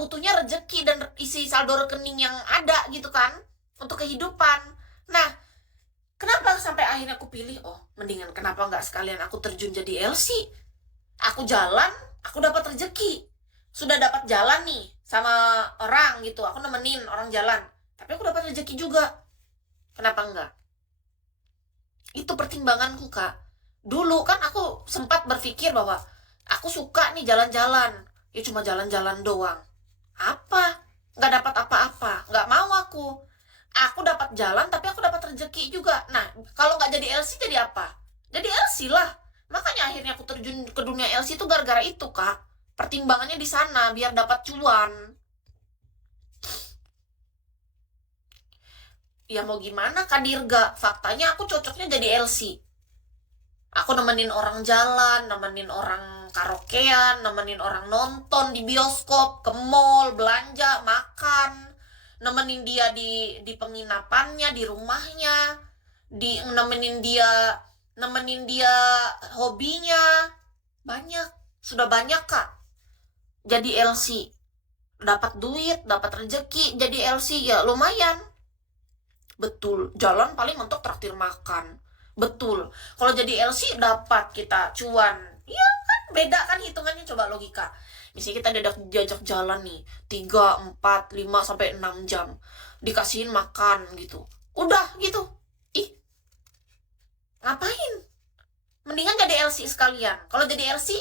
butuhnya rezeki dan isi saldo rekening yang ada gitu kan untuk kehidupan. Nah, kenapa sampai akhirnya aku pilih, oh mendingan kenapa nggak sekalian aku terjun jadi LC. Aku jalan, aku dapat rezeki. Sudah dapat jalan nih sama orang gitu, aku nemenin orang jalan, tapi aku dapat rezeki juga. Kenapa enggak? Itu pertimbanganku, Kak. Dulu kan aku sempat berpikir bahwa aku suka nih jalan-jalan. Ya cuma jalan-jalan doang. Apa? Nggak dapat apa-apa. Nggak mau aku. Aku dapat jalan tapi aku dapat rezeki juga. Nah, kalau nggak jadi LC jadi apa? Jadi LC lah. Makanya akhirnya aku terjun ke dunia LC itu gara-gara itu, Kak. Pertimbangannya di sana biar dapat cuan. Ya mau gimana, Kak Dirga? Faktanya aku cocoknya jadi LC. Aku nemenin orang jalan, nemenin orang karaokean, nemenin orang nonton di bioskop, ke mall, belanja, makan, nemenin dia di penginapannya, di rumahnya, nemenin dia hobinya. Banyak, sudah banyak, Kak. Jadi LC, dapat duit, dapat rezeki, jadi LC ya lumayan. Betul, jalan paling untuk traktir makan. Betul. Kalau jadi LC dapat kita cuan. Iya kan, beda kan hitungannya, coba logika. Misalnya kita diajak jalan nih, 3, 4, 5 sampai 6 jam. Dikasihin makan gitu. Udah gitu. Ih, ngapain? Mendingan jadi LC sekalian. Kalau jadi LC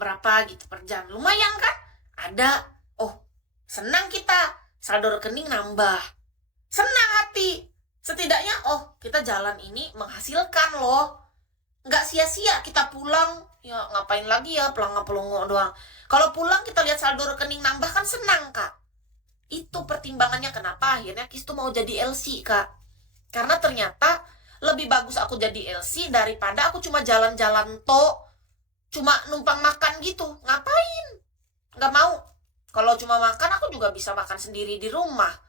berapa gitu per jam? Lumayan kan? Ada. Oh, senang kita. Saldo rekening nambah. Senang hati. Setidaknya, oh kita jalan ini menghasilkan loh. Nggak sia-sia kita pulang. Ya ngapain lagi ya pelongo-pelongo doang. Kalau pulang kita lihat saldo rekening nambah kan senang, Kak. Itu pertimbangannya kenapa akhirnya Kis tuh mau jadi LC, Kak. Karena ternyata lebih bagus aku jadi LC daripada aku cuma jalan-jalan cuma numpang makan gitu. Ngapain? Nggak mau. Kalau cuma makan aku juga bisa makan sendiri di rumah.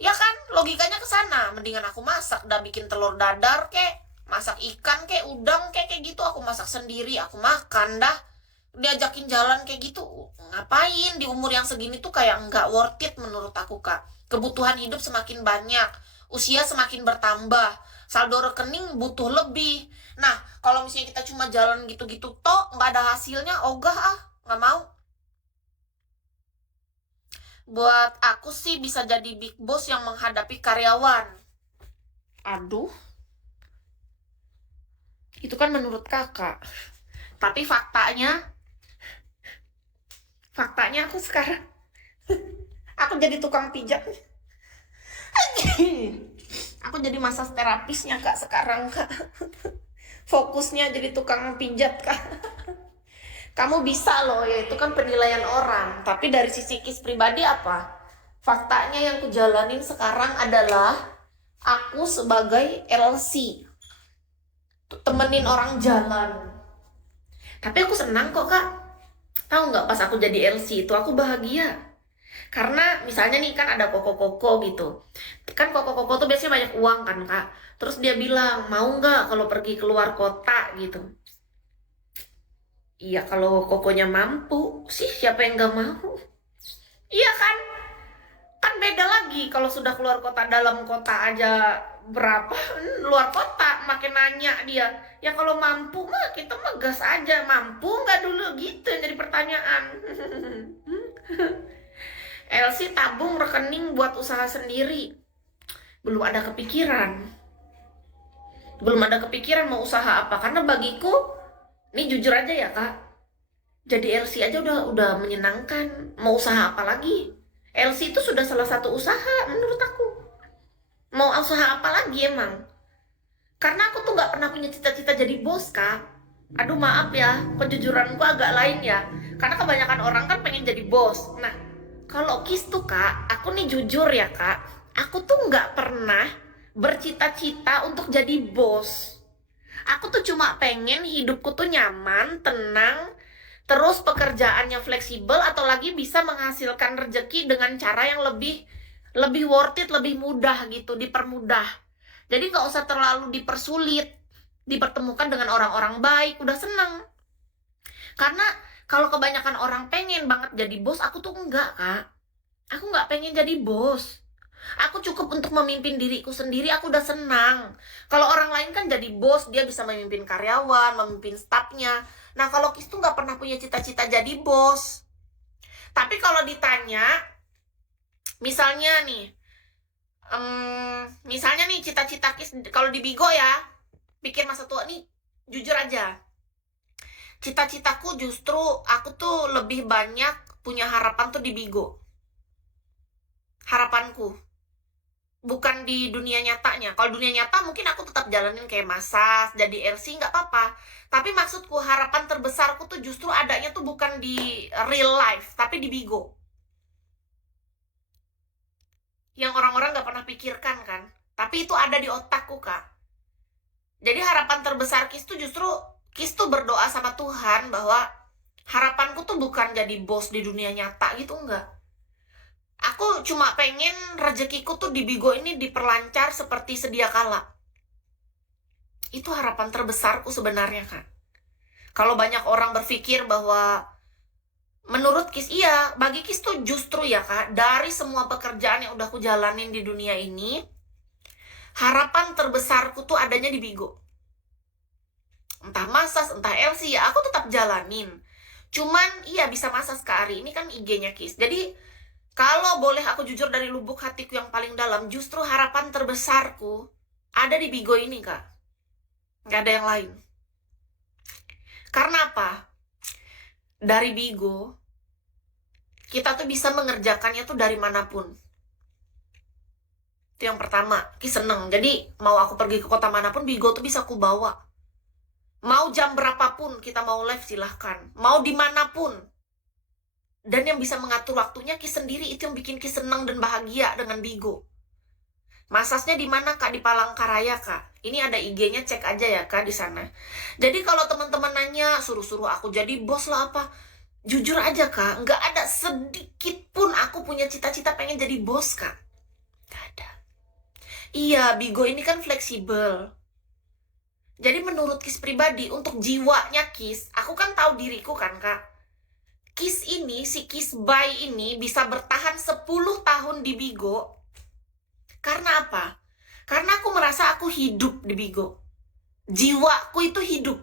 Ya kan, logikanya ke sana. Mendingan aku masak, dah bikin telur dadar kek, masak ikan kek, udang kek, kayak gitu aku masak sendiri, aku makan dah. Diajakin jalan kayak gitu, ngapain di umur yang segini tuh kayak nggak worth it menurut aku, Kak. Kebutuhan hidup semakin banyak, usia semakin bertambah, saldo rekening butuh lebih. Nah, kalau misalnya kita cuma jalan gitu-gitu nggak ada hasilnya, ogah ah, nggak mau. Buat aku sih bisa jadi big boss yang menghadapi karyawan. Aduh, itu kan menurut kakak. Tapi faktanya aku sekarang, aku jadi tukang pijat. Aku jadi massage terapisnya, Kak, sekarang, Kak. Fokusnya jadi tukang pijat, Kak. Kamu bisa loh, ya itu kan penilaian orang. Tapi dari sisi Kis pribadi apa? Faktanya yang kujalanin sekarang adalah aku sebagai LC. Temenin orang jalan. Tapi aku senang kok, Kak. Tahu nggak, pas aku jadi LC itu aku bahagia. Karena misalnya nih kan ada koko-koko gitu. Kan koko-koko tuh biasanya banyak uang kan, Kak. Terus dia bilang, mau nggak kalau pergi keluar kota gitu. Iya, kalau kokonya mampu sih siapa yang nggak mau? Iya kan? Kan beda lagi kalau sudah keluar kota, dalam kota aja berapa, luar kota makin nanya dia. Ya kalau mampu mah kita mah gas aja, mampu nggak dulu gitu yang jadi pertanyaan. LC tabung rekening buat usaha sendiri, belum ada kepikiran. Belum ada kepikiran mau usaha apa, karena bagiku ini jujur aja ya, Kak, jadi LC aja udah menyenangkan, mau usaha apa lagi? LC itu sudah salah satu usaha menurut aku. Mau usaha apa lagi emang? Karena aku tuh nggak pernah punya cita-cita jadi bos, Kak. Aduh maaf ya, kejujuranku agak lain ya. Karena kebanyakan orang kan pengen jadi bos. Nah, kalau Kis tuh, Kak, aku nih jujur ya, Kak, aku tuh nggak pernah bercita-cita untuk jadi bos. Aku tuh cuma pengen hidupku tuh nyaman, tenang, terus pekerjaannya fleksibel, atau lagi bisa menghasilkan rezeki dengan cara yang lebih worth it, lebih mudah gitu, dipermudah. Jadi nggak usah terlalu dipersulit, dipertemukan dengan orang-orang baik, udah seneng. Karena Kalau kebanyakan orang pengen banget jadi bos, aku tuh enggak, Kak. Aku nggak pengen jadi bos. Aku cukup untuk memimpin diriku sendiri, aku udah senang. Kalau orang lain kan jadi bos, dia bisa memimpin karyawan, memimpin stafnya. Nah, kalau Kis tuh nggak pernah punya cita-cita jadi bos. Tapi kalau ditanya, misalnya nih, cita-cita Kis, kalau di Bigo ya, pikir masa tua nih, jujur aja. Cita-citaku justru, aku tuh lebih banyak punya harapan tuh di Bigo. Harapanku. Bukan di dunia nyatanya. Kalau dunia nyata mungkin aku tetap jalanin kayak massage, jadi RC, nggak apa-apa. Tapi maksudku, harapan terbesarku tuh justru adanya tuh bukan di real life, tapi di Bigo. Yang orang-orang nggak pernah pikirkan kan. Tapi itu ada di otakku, Kak. Jadi harapan terbesar Kis tuh justru, Kis tuh berdoa sama Tuhan bahwa harapanku tuh bukan jadi bos di dunia nyata gitu, enggak. Aku cuma pengen rezekiku tuh di Bigo ini diperlancar seperti sedia kala. Itu harapan terbesarku sebenarnya, Kak. Kalau banyak orang berpikir bahwa menurut Kis, iya, bagi Kis tuh justru ya, Kak, dari semua pekerjaan yang udah aku jalanin di dunia ini, harapan terbesarku tuh adanya di Bigo. Entah massage, entah LC, ya aku tetap jalanin. Cuman, iya bisa massage ke Ari, ini kan IG-nya Kis. Jadi, kalau boleh aku jujur dari lubuk hatiku yang paling dalam, justru harapan terbesarku ada di Bigo ini, Kak. Nggak ada yang lain. Karena apa? Dari Bigo, kita tuh bisa mengerjakannya tuh dari manapun. Itu yang pertama, Ki seneng. Jadi, mau aku pergi ke kota manapun, Bigo tuh bisa aku bawa. Mau jam berapapun kita mau live, silahkan. Mau dimanapun. Dan yang bisa mengatur waktunya Ki sendiri, itu yang bikin Ki senang dan bahagia dengan Bigo. Masasnya di mana, Kak? Di Palangkaraya, Kak. Ini ada IG-nya, cek aja ya, Kak, di sana. Jadi kalau teman-teman nanya, suruh-suruh aku jadi bos lah apa, jujur aja, Kak, nggak ada sedikit pun aku punya cita-cita pengen jadi bos, Kak. Nggak ada. Iya, Bigo ini kan fleksibel. Jadi menurut Kis pribadi, untuk jiwanya Kis, aku kan tahu diriku kan, Kak. Kis ini, si Kis Bay ini bisa bertahan 10 tahun di Bigo. Karena apa? Karena aku merasa aku hidup di Bigo. Jiwaku itu hidup.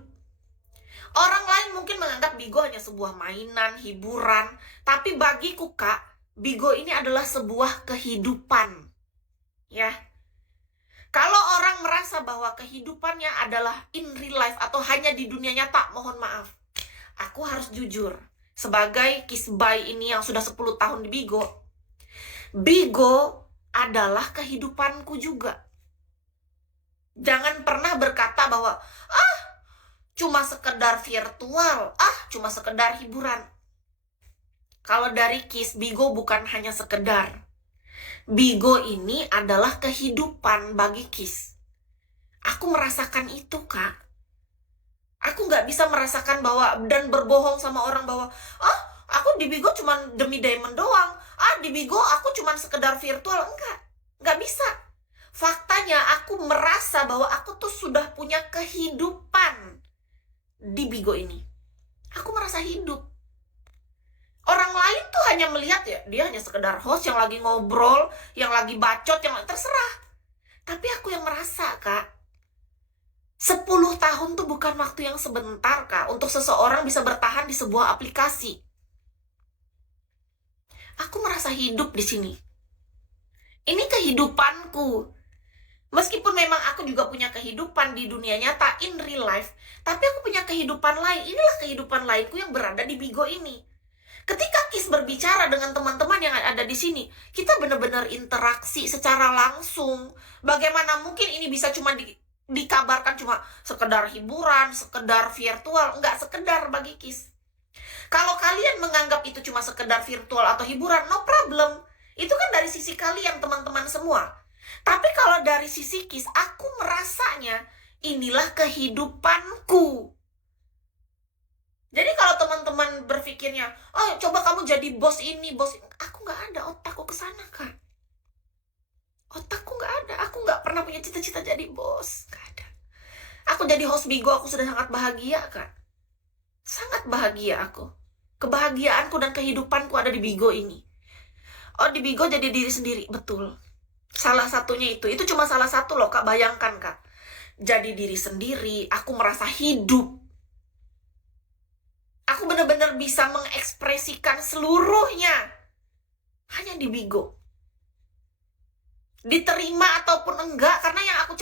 Orang lain mungkin menganggap Bigo hanya sebuah mainan, hiburan. Tapi bagiku, Kak, Bigo ini adalah sebuah kehidupan. Ya. Kalau orang merasa bahwa kehidupannya adalah in real life atau hanya di dunia nyata, mohon maaf. Aku harus jujur. Sebagai Kis Bay ini yang sudah 10 tahun di Bigo, Bigo adalah kehidupanku juga. Jangan pernah berkata bahwa, cuma sekedar virtual, cuma sekedar hiburan. Kalau dari Kis, Bigo bukan hanya sekedar. Bigo ini adalah kehidupan bagi Kis. Aku merasakan itu, Kak. Aku nggak bisa merasakan bahwa dan berbohong sama orang bahwa aku di Bigo cuma demi diamond doang. Di Bigo aku cuma sekedar virtual. Nggak bisa. Faktanya aku merasa bahwa aku tuh sudah punya kehidupan di Bigo ini. Aku merasa hidup. Orang lain tuh hanya melihat ya, dia hanya sekedar host yang lagi ngobrol, yang lagi bacot, yang terserah. Tapi aku yang merasa, Kak, 10 tahun tuh bukan waktu yang sebentar, Kak, untuk seseorang bisa bertahan di sebuah aplikasi. Aku merasa hidup di sini. Ini kehidupanku. Meskipun memang aku juga punya kehidupan di dunia nyata, in real life, tapi aku punya kehidupan lain. Inilah kehidupan lainku yang berada di Bigo ini. Ketika Kis berbicara dengan teman-teman yang ada di sini, kita benar-benar interaksi secara langsung. Bagaimana mungkin ini bisa cuma dikabarkan cuma sekedar hiburan, sekedar virtual, nggak sekedar bagi Kis. Kalau kalian menganggap itu cuma sekedar virtual atau hiburan, no problem. Itu kan dari sisi kalian, teman-teman semua. Tapi kalau dari sisi Kis, aku merasanya inilah kehidupanku. Jadi kalau teman-teman berpikirnya, coba kamu jadi bos ini, bos ini. Aku nggak ada otakku ke sana, Kak. Otakku nggak ada. Aku nggak pernah punya cita-cita jadi bos. Nggak ada. Aku jadi host Bigo, aku sudah sangat bahagia, Kak. Sangat bahagia aku. Kebahagiaanku dan kehidupanku ada di Bigo ini. Oh, di Bigo jadi diri sendiri, betul. Salah satunya itu cuma salah satu loh Kak, bayangkan Kak. Jadi diri sendiri, aku merasa hidup. Aku benar-benar bisa mengekspresikan seluruhnya. Hanya di Bigo. Diterima ataupun enggak, karena yang aku